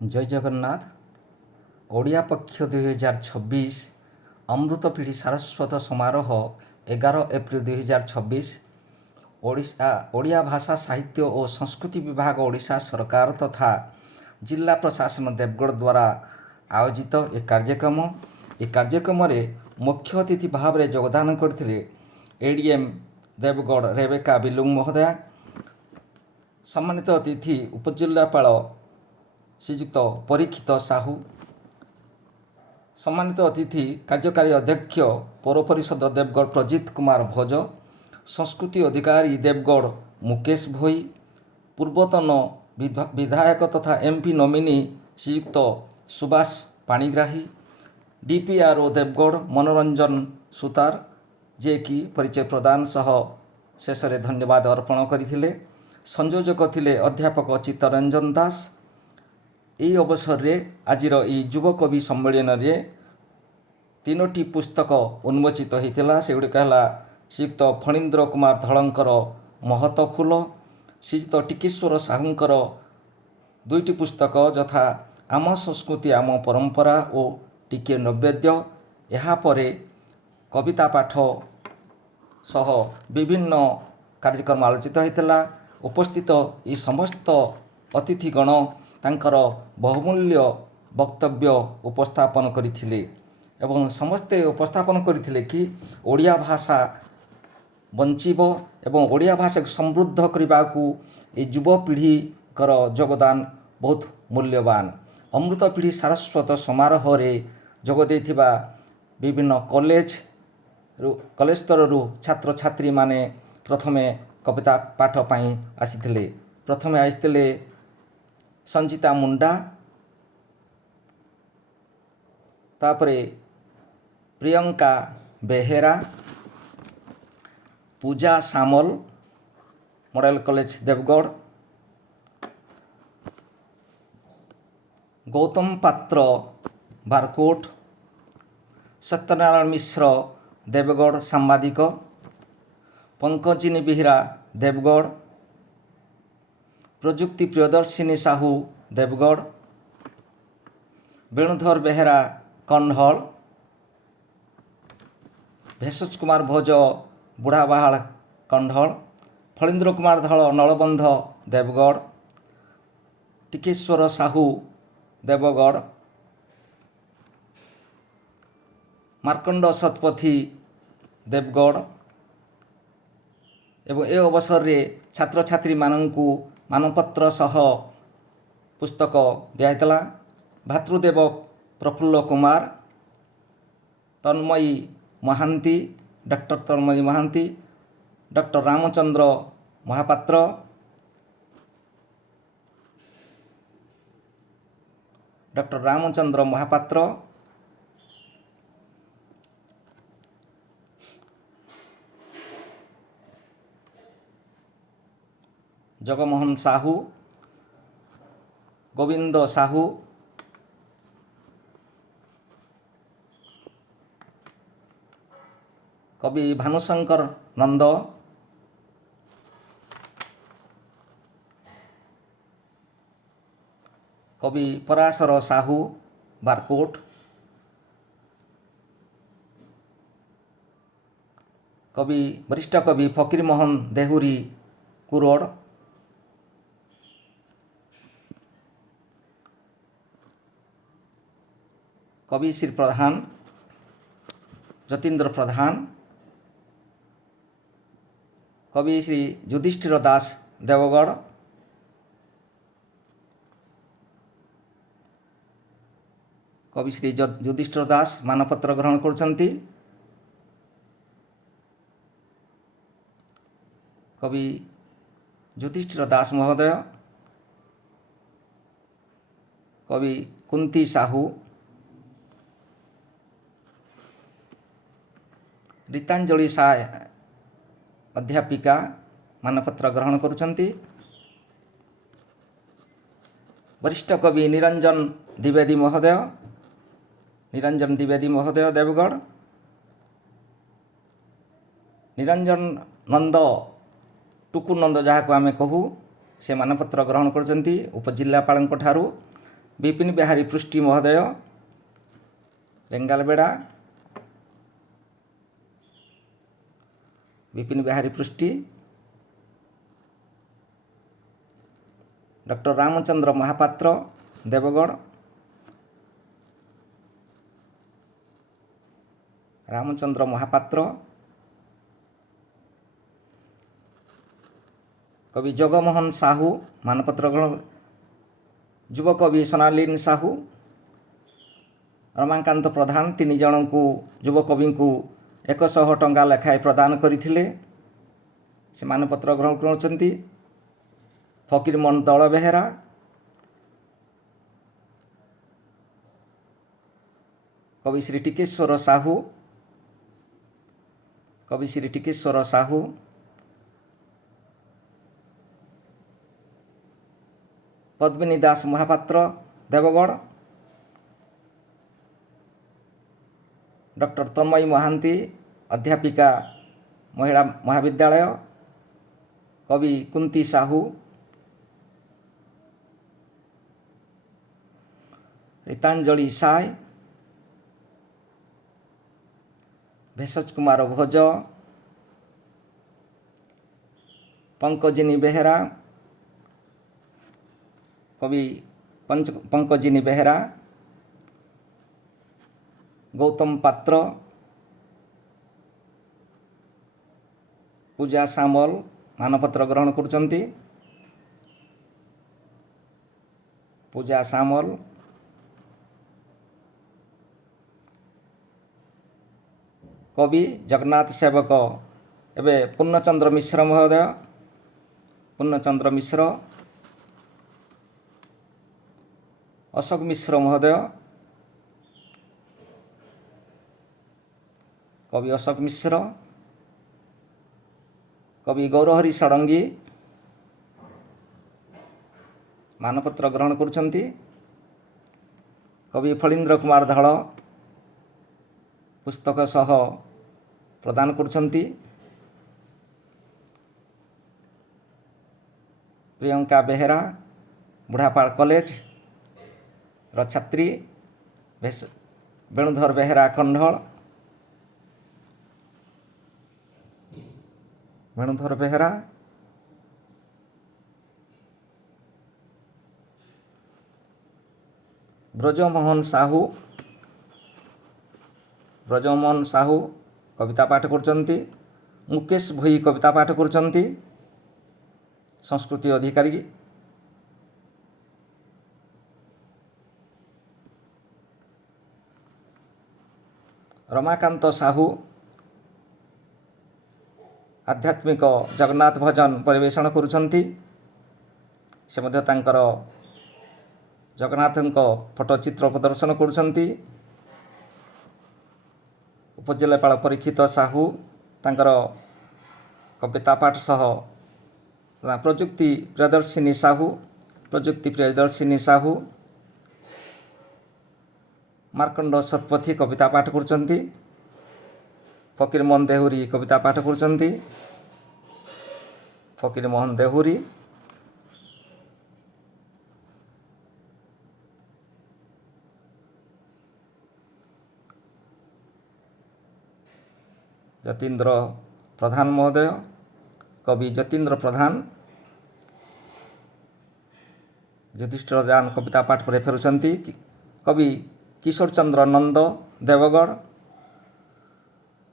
जय जगन्नाथ। ओडिया पक्ष 2026 अमृत पीढ़ी सारस्वत समारोह 11 एप्रिल 2026 ओडिया भाषा साहित्य और संस्कृति विभाग ओडिशा सरकार तथा जिला प्रशासन देवगढ़ द्वारा आयोजित एक कार्यक्रम रे मुख्य अतिथि भाव में योगदान करथिले एडीएम देवगढ़ रेवेका बिलुंग महोदया। सम्मानित अतिथि उपजिल्लापाल श्रीजुक्त परीक्षित साहू, सम्मानित अतिथि कार्यकारी अध्यक्ष पौर परिषद देवगढ़ प्रजित कुमार भोज, संस्कृति अधिकारी देवगढ़ मुकेश भोई, पूर्वतन विधायक तथा MP nominee Shriyukta Subhash Panigrahi, DPRO Deogarh Manoranjan Sutar जे कि परिचय प्रदान सह शेष में धन्यवाद अर्पण करथिले। संयोजक थिले अध्यापक चित्तरंजन दास। यही अवसर में आजिर युव कवि सम्मेलन में 3टी पुस्तक उन्मोचित होता। सेगुड़िक है श्रीयुक्त फणीन्द्र कुमार धलंकर महत फूल, श्रीयुक्त टिकेश्वर साहूंकर 2टी पुस्तक यथा आम संस्कृति आम परंपरा और टिके नैवेद्य। यापर कविता पाठ सह विभिन्न कार्यक्रम आलोचित होता। उपस्थित ये समस्त अतिथिगण तांकर बहुमूल्य वक्तव्य उपस्थापन करथिले एवं समस्ते उपस्थापन करथिले कि ओडिया भाषा बंचिबो एवं ओडिया भाषा समृद्ध करने को युवपीढ़ी कर योगदान बहुत मूल्यवान। अमृत पीढ़ी सारस्वत समारोह रे जोग देथिबा विभिन्न कॉलेज स्तर छात्र छात्री माने प्रथमे कविता पाठ पाई आसीथिले। प्रथमे आसीथिले संजिता मुंडा, तापरे प्रियंका बेहेरा, पूजा सामल मॉडल कॉलेज देवगढ़, गौतम पात्र बारकोट, सत्यनारायण मिश्र देवगढ़ सांबादिक, पंकजिनी बेहेरा देवगढ़, प्रजुक्ति प्रियदर्शिनी साहू देवगढ़, वेणुधर बेहेरा कन्हल, भेषज कुमार भोज बुढ़ाबाहाड़ कंढल, फणीन्द्र कुमार धल नलबंध देवगढ़, टिकेश्वर साहू देवगढ़, मार्कंड शतपथी देवगढ़। एवं ए अवसर में छात्र छात्री माननकु मानपत्र सह पुस्तक दिया। भातृदेव प्रफुल्ल कुमार, तन्मयी महांती, डॉक्टर तन्मयी महांती, डॉक्टर रामचंद्र महापात्र, जगमोहन साहू, गोविंद साहू, कवि भानुशंकर नंद, कवि पराशर साहू बारकोट, कवि वरिष्ठ कवि फकीर मोहन देहुरी कुरोड़, कवि श्री प्रधान जतीन्द्र प्रधान, कवि श्री युधिष्ठिर दास देवगढ़, कवि श्री युधिष्ठिर दास मानपत्र ग्रहण करछंती। कवि युधिष्ठिर दास महोदय, कवि कुंती साहू, रीतांजलि साय अध्यापिका मानपत्र ग्रहण करुछंती। वरिष्ठ कवि निरंजन द्विवेदी महोदय देवगढ़, निरंजन नंद टुकु नंद जहाँ को आमे कहू से मानपत्र ग्रहण करछंती उपजिल्लापाल ठारू। विपिन बिहारी पृष्टि महोदय रेंगालबेड़ा, विपिन बिहारी पृष्टि, डॉक्टर रामचंद्र महापात्र देवगढ़, रामचंद्र महापात्र, कवि जगमोहन साहू मानपत्र ग्रहण, युव कवि सोनालीन साहू, रमाकांत प्रधान 3 जन को युव कवि को 100 टंका लेखाएं प्रदान करथिले से मानपत्र ग्रहण करुछंती। फकीरमोहन दल बेहेरा, कवि श्री टिकेश्वर साहू, कवि श्री टिकेश्वर साहू, पद्मिनी दास महापात्र देवगढ़, डॉक्टर तन्मयी महांती अध्यापिका महिला महाविद्यालय, कवि कुंती साहू, रीतांजलि साय, भेषज कुमार भोज, पंकजिनी बेहेरा, कवि पंकजिनी बेहेरा, गौतम पात्र, पूजा सामल मानपत्र ग्रहण करुछंती। पूजा सामल, कवि जगन्नाथ सेवक एवं पूर्णचंद्र मिश्र महोदय, पूर्णचंद्र मिश्र, अशोक मिश्र महोदय, कवि अशोक मिश्र, कवि गौरहरि षडंगी मानपत्र ग्रहण करुछंती। कवि फलींद्र कुमार धल पुस्तक सह प्रदान करुछंती। प्रियंका बेहेरा बुढ़ापाड़ कॉलेज र छात्री, वेणुधर बेहेरा कंढल, वेणुधर बेहेरा, ब्रजमोहन साहू, ब्रजमोहन साहू कविता पाठ करुछंती। मुकेश भोई कविता पाठ करुछंती, संस्कृति अधिकारी। रमाकांत साहू आध्यात्मिक जगन्नाथ भजन परिवेषण करुछंती। से मध्य तांकर जगन्नाथଙ୍କ फोटोचित्र प्रदर्शन करुछंती। उपजिलापाल परीक्षित साहू तांकर कविता पाठ सह प्रजुक्ति प्रियदर्शिनी साहू, प्रजुक्ति प्रियदर्शिनी साहू, मार्कंड शतपथी कविता पाठ करुछंती। फकीरमोहन देहुरी कविता पाठ करुछंती। फकीरमोहन देहुरी, जतीन्द्र प्रधान महोदय, कवि जतीन्द्र प्रधान युधिष्ठिर जान कविता पाठ पर फेरुछंती। कवि किशोर चंद्र नंद देवगढ़,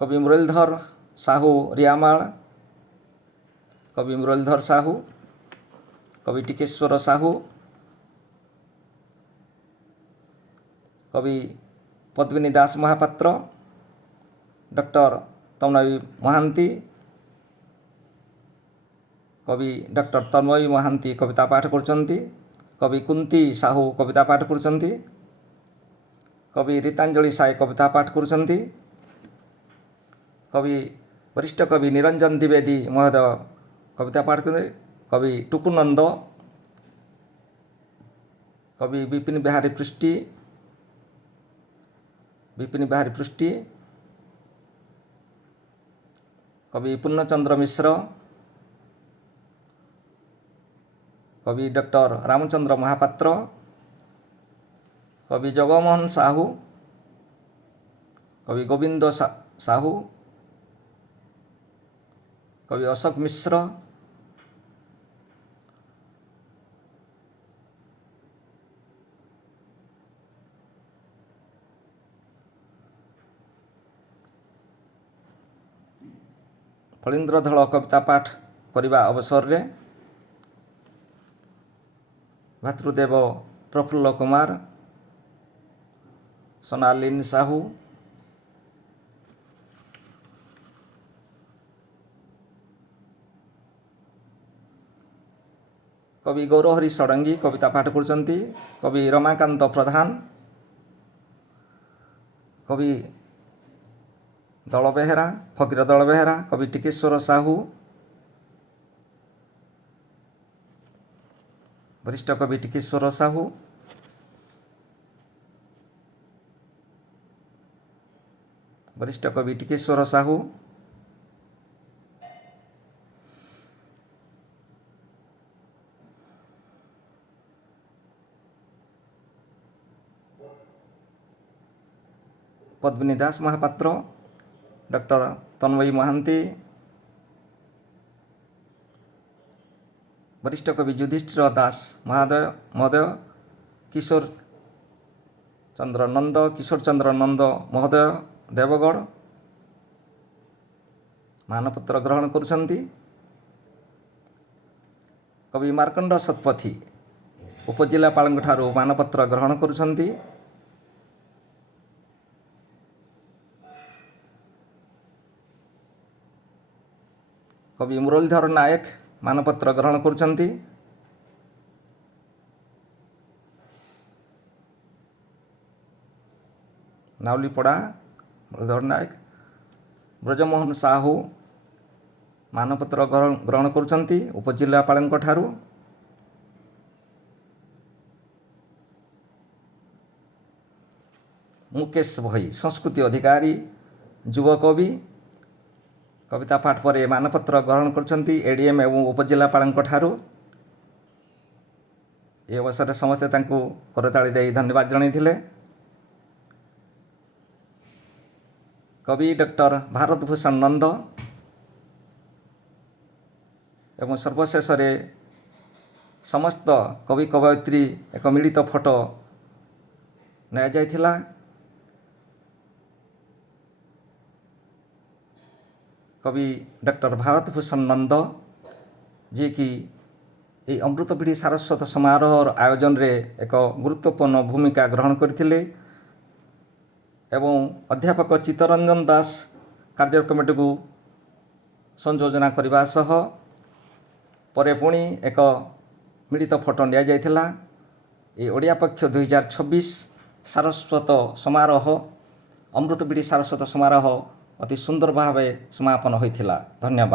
कवि मुरलीधर साहू रियामाल, कवि मुरलीधर साहू, कवि टिकेश्वर साहू, कवि पद्मिनी दास महापात्र, डॉक्टर तन्मयी महांती, कवि डॉक्टर तन्मयी महांती कविता पाठ करुछंती। कवि कुंती साहू कविता पाठ करुछंती। कवि रीतांजलि साय कविता पाठ करुछंती। कवि वरिष्ठ कवि निरंजन द्विवेदी महोदय कविता पाठ करते। कवि टुकुनंद, कवि विपिन बिहारी पृष्टि, विपिन बिहारी पृष्टि, कवि पूर्णचंद्र मिश्र, कवि डॉक्टर रामचंद्र महापात्र, କବି ଜଗମୋହନ ସାହୁ, କବି ଗୋବିନ୍ଦ ସାହୁ, କବି ଅଶୋକ ମିଶ୍ର, ଫଳୀନ୍ଦ୍ର ଧଳ କବିତା ପାଠ କରିବା ଅବସରରେ ଭାତୃଦେବ ପ୍ରଫୁଲ୍ଲ କୁମାର, ସୋନାଲିନ ସାହୁ, କବି ଗୌରହରି ଷଡ଼ଙ୍ଗୀ କବିତା ପାଠ କରୁଛନ୍ତି। କବି ରମାକାନ୍ତ ପ୍ରଧାନ, କବି ଦଳବେହେରା, ଫକୀର ଦଳବେହେରା, କବି ଟିକେଶ୍ୱର ସାହୁ, ବରିଷ୍ଠ କବି ଟିକେଶ୍ୱର ସାହୁ, ବରିଷ୍ଠ କବି ଟିକେଶ୍ୱର ସାହୁ, ପଦ୍ମିନୀ ଦାସ ମହାପାତ୍ର, ଡକ୍ଟର ତନ୍ମୟୀ ମହାନ୍ତି, ବରିଷ୍ଠ କବି ଯୁଧିଷ୍ଠିର ଦାସ ମହୋଦୟ, କିଶୋର ଚନ୍ଦ୍ର ନନ୍ଦ ମହୋଦୟ ଦେବଗଡ଼ ମାନପତ୍ର ଗ୍ରହଣ କରୁଛନ୍ତି। କବି ମାର୍କଣ୍ଡ ଶତପଥୀ ଉପଜିଲ୍ଲାପାଳଙ୍କ ଠାରୁ ମାନପତ୍ର ଗ୍ରହଣ କରୁଛନ୍ତି। କବି ମୁରଲୀଧର ନାୟକ ମାନପତ୍ର ଗ୍ରହଣ କରୁଛନ୍ତି। ନାଉଲିପଡ଼ା ମୁରଲୀଧର ନାୟକ, ବ୍ରଜମୋହନ ସାହୁ ମାନପତ୍ର ଗ୍ରହଣ କରୁଛନ୍ତି ଉପଜିଲ୍ଲାପାଳଙ୍କ ଠାରୁ। ମୁକେଶ ଭୋଇ ସଂସ୍କୃତି ଅଧିକାରୀ ଯୁବକବି କବିତା ପାଠ ପରେ ମାନପତ୍ର ଗ୍ରହଣ କରୁଛନ୍ତି ଏଡିଏମ୍ ଏବଂ ଉପଜିଲ୍ଲାପାଳଙ୍କ ଠାରୁ। ଏ ଅବସରରେ ସମସ୍ତେ ତାଙ୍କୁ କରତାଳି ଦେଇ ଧନ୍ୟବାଦ ଜଣାଇଥିଲେ। କବି ଡକ୍ଟର ଭାରତ ଭୂଷଣ ନନ୍ଦ ଏବଂ ସର୍ବଶେଷରେ ସମସ୍ତ କବି କବୟିତ୍ରୀ ଏକ ମିଳିତ ଫଟୋ ନିଆଯାଇଥିଲା। କବି ଡକ୍ଟର ଭାରତ ଭୂଷଣ ନନ୍ଦ ଯିଏକି ଏହି ଅମୃତ ପିଢ଼ି ସାରସ୍ୱତ ସମାରୋହର ଆୟୋଜନରେ ଏକ ଗୁରୁତ୍ୱପୂର୍ଣ୍ଣ ଭୂମିକା ଗ୍ରହଣ କରିଥିଲେ ଏବଂ ଅଧ୍ୟାପକ ଚିତ୍ତରଞ୍ଜନ ଦାସ କାର୍ଯ୍ୟକ୍ରମଟିକୁ ସଂଯୋଜନା କରିବା ସହ ପରେ ପୁଣି ଏକ ମିଳିତ ଫଟୋ ନିଆଯାଇଥିଲା। ଏହି ଓଡ଼ିଆ ପକ୍ଷ 2026 ସାରସ୍ୱତ ସମାରୋହ ଅମୃତ ପିଢ଼ି ସାରସ୍ୱତ ସମାରୋହ ଅତି ସୁନ୍ଦର ଭାବେ ସମାପନ ହୋଇଥିଲା। ଧନ୍ୟବାଦ।